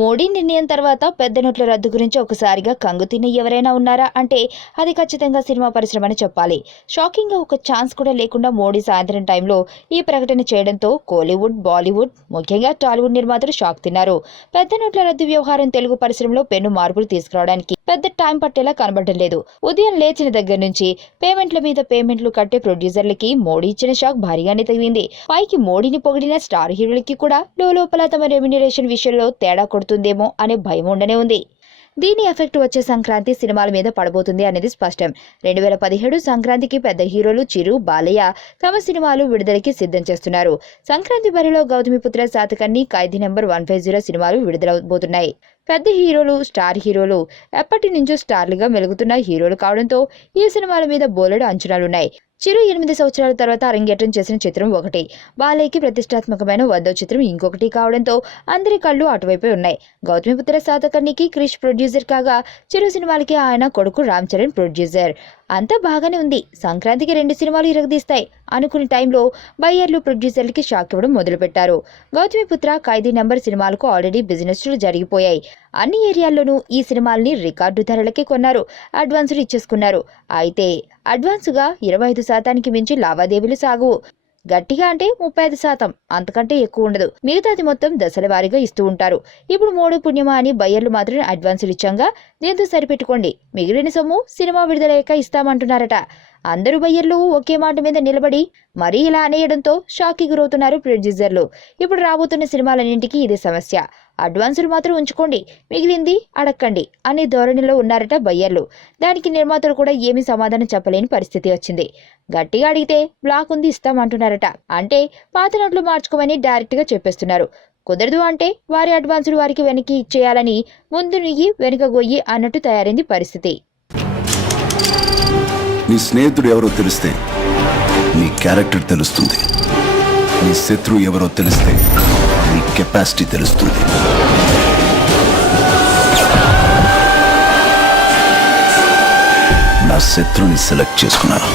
మోడీ నిర్ణయం తర్వాత పెద్ద నోట్ల రద్దు గురించి ఒకసారిగా కంగుతిన్న ఎవరైనా ఉన్నారా అంటే అది ఖచ్చితంగా సినిమా పరిశ్రమని చెప్పాలి. షాకింగ్ గా ఒక ఛాన్స్ కూడా లేకుండా మోడీ సాయంత్రం టైంలో ఈ ప్రకటన చేయడంతో కోలీవుడ్, బాలీవుడ్, ముఖ్యంగా టాలీవుడ్ నిర్మాతలు షాక్ తిన్నారు. పెద్ద నోట్ల రద్దు వ్యవహారం తెలుగు పరిశ్రమలో పెను మార్పులు తీసుకురావడానికి పెద్ద టైం పట్టేలా కనబడడం లేదు. ఉదయం లేచిన దగ్గర నుంచి పేమెంట్ల మీద పేమెంట్లు కట్టే ప్రొడ్యూసర్లకి మోడీ ఇచ్చిన షాక్ భారీగానే తగిలింది. పైకి మోడీని పొగిడిన స్టార్ హీరోలకి కూడా లోపల తమ రెమ్యునరేషన్ విషయంలో తేడా కొడుతుందేమో అనే భయం ఉండనే ఉంది. దీని ఎఫెక్ట్ వచ్చే సంక్రాంతి సినిమాల మీద పడబోతుంది అనేది స్పష్టం. 2017 సంక్రాంతికి పెద్ద హీరోలు చిరు, బాలయ్య తమ సినిమాలు విడుదలకి సిద్ధం చేస్తున్నారు. సంక్రాంతి బరిలో గౌతమిపుత్ర శాతకర్ణి, ఖైదీ నంబర్ 150 సినిమాలు విడుదలబోతున్నాయి. పెద్ద హీరోలు, స్టార్ హీరోలు ఎప్పటి నుంచో స్టార్లుగా మెలుగుతున్న హీరోలు కావడంతో ఈ సినిమాల మీద బోలెడు అంచనాలున్నాయి. చిరు 8 సంవత్సరాల తర్వాత అరంగేట్రం చేసిన చిత్రం ఒకటి, బాలయ్యకి ప్రతిష్టాత్మకమైన 100వ చిత్రం ఇంకొకటి కావడంతో అందరి కళ్ళు అటువైపే ఉన్నాయి. గౌతమిపుత్ర శాతకర్ణికి క్రిష్ ప్రొడ్యూసర్ కాగా, చిరు సినిమాలకి ఆయన కొడుకు రామ్ చరణ్ ప్రొడ్యూసర్. అంతా బాగానే ఉంది. సంక్రాంతికి 2 సినిమాలు ఇరగదీస్తాయి అనుకునే టైంలో బయ్యర్లు ప్రొడ్యూసర్లకి షాక్ ఇవ్వడం మొదలుపెట్టారు. గౌతమిపుత్ర, ఖైదీ నంబర్ సినిమాలకు ఆల్రెడీ బిజినెస్లు జరిగిపోయాయి. అన్ని ఏరియాల్లోనూ ఈ సినిమాల్ని రికార్డు ధరలకే కొన్నారు, అడ్వాన్సులు ఇచ్చేసుకున్నారు. అయితే అడ్వాన్సుగా 25% మించి లావాదేవీలు సాగువు. గట్టిగా అంటే 35%, అంతకంటే ఎక్కువ ఉండదు. మిగతాది మొత్తం దశల వారీగా ఇస్తూ ఉంటారు. ఇప్పుడు మోడీ పుణ్యమా అని బయ్యర్లు మాత్రం అడ్వాన్సులు ఇచ్చాంగా, దీంతో సరిపెట్టుకోండి, మిగిలిన సొమ్ము సినిమా విడుదలయ్యాక ఇస్తామంటున్నారట. అందరూ బయ్యర్లు ఒకే మాట మీద నిలబడి మరీ ఇలా అనేయడంతో షాక్కి గురవుతున్నారు ప్రొడ్యూసర్లు. ఇప్పుడు రాబోతున్న సినిమాలన్నింటికీ ఇదే సమస్య. అడ్వాన్సులు మాత్రం ఉంచుకోండి, మిగిలింది అడక్కండి అనే ధోరణిలో ఉన్నారట బయ్యర్లు. దానికి నిర్మాతలు కూడా ఏమీ సమాధానం చెప్పలేని పరిస్థితి వచ్చింది. గట్టిగా అడిగితే బ్లాక్ ఉంది ఇస్తామంటున్నారట. అంటే పాత నోట్లు మార్చుకోమని డైరెక్ట్ గా చెప్పేస్తున్నారు. కుదరదు అంటే వారి అడ్వాన్సులు వారికి వెనక్కి ఇచ్చేయాలని, ముందు నుయ్యి వెనుక గొయ్యి అన్నట్టు తయారైంది పరిస్థితి. నీ స్నేహితుడు ఎవరో తెలిస్తే నీ క్యారెక్టర్ తెలుస్తుంది. నీ శత్రువు ఎవరో తెలిస్తే నీ కెపాసిటీ తెలుస్తుంది. నా శత్రువుని సెలెక్ట్ చేసుకున్నాను.